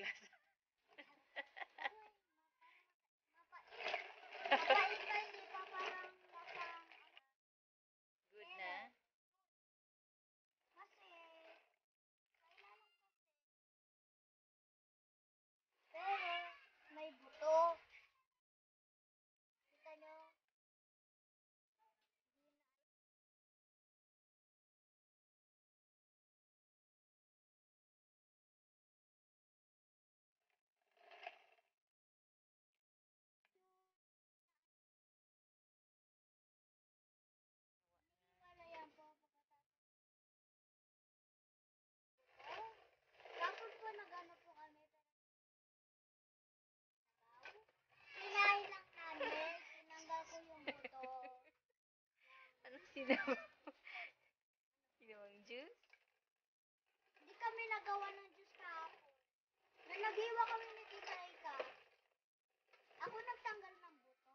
glass. Good na? Pero, may buto. Kita nyo? Wala yan po. Tapos po, nag-ano po kami. Kinain lang namin. Tinanggal ko yung buto. Anong sinabi? Ginawang juice? Hindi kami nagawa ng juice kahapon. Naghiwa kami ni Tita Ika. Ako nagtanggal ng buto.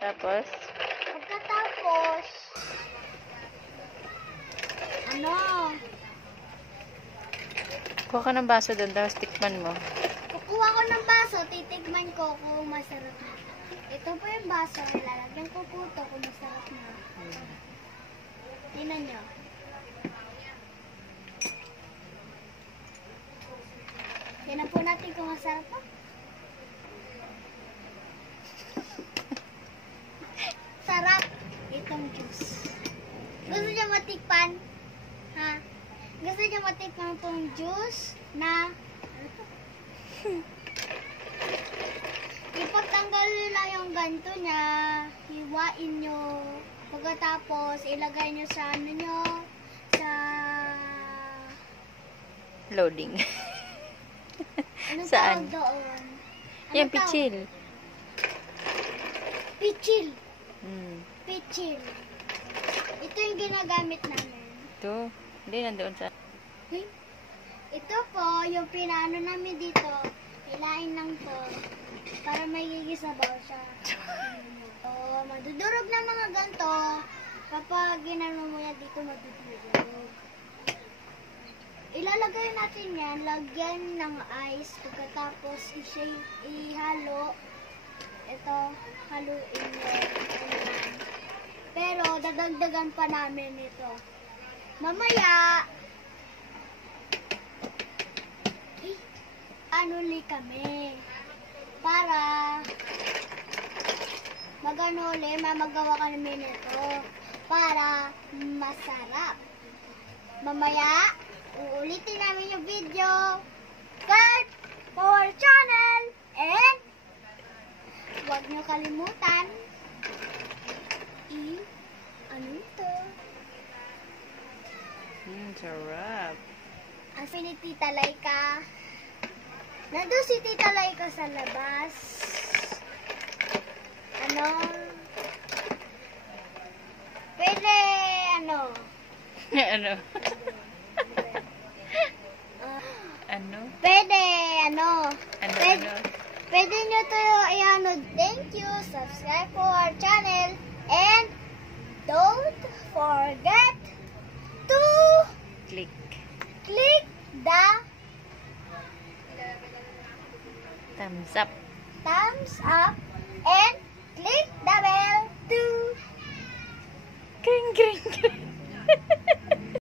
Tapos? Pagkatapos, ano? Kuha ka ng baso doon, tapos tikman mo. Kukuha ko ng baso, titigman ko kung masarap na. Ito po yung baso, lalagyan ko po ito kung masarap na. Tingnan nyo. Tingnan po natin kung masarap pa. Sarap itong juice. Gusto nyo matikpan? Ha? Gusto nyo matikpan itong juice na ano to? Ipagtanggal nyo lang yung ganto niya, hiwain nyo, pagkatapos ilagay nyo sa ano nyo, sa Loading. anong Saan? tawag doon? Yan, Anong tawag? pichil. Pichil. Hmm. Pichil. Ito yung ginagamit namin. Ito. Hindi, nandoon sa... Hmm? Ito po, yung pinano namin dito, hilain lang to, para may gigisabaw siya. So, madudurog na mga ganto, kapag ginano mo yan dito, madudurog. Ilalagay natin yan, lagyan ng ice, pagkatapos ihalo, ito, haluin mo. Pero, dadagdagan pa namin ito. Mamaya, anuli kami para maganuli, mamagawa kami nito para masarap. Mamaya, uulitin namin yung video. Subscribe for channel and huwag nyo kalimutan ano ito? Sarap. Ang ni Tita Laika. Nandun si Tita Laika sa labas. Ano? Pwede, ano? Ano? Ano? Pwede, ano? Ano? Pwede, Ano? pwede nyo to i-ano. Thank you. Subscribe for our channel. And don't forget to Click. click the Thumbs up. thumbs up and click the bell to Kring, kring, kring.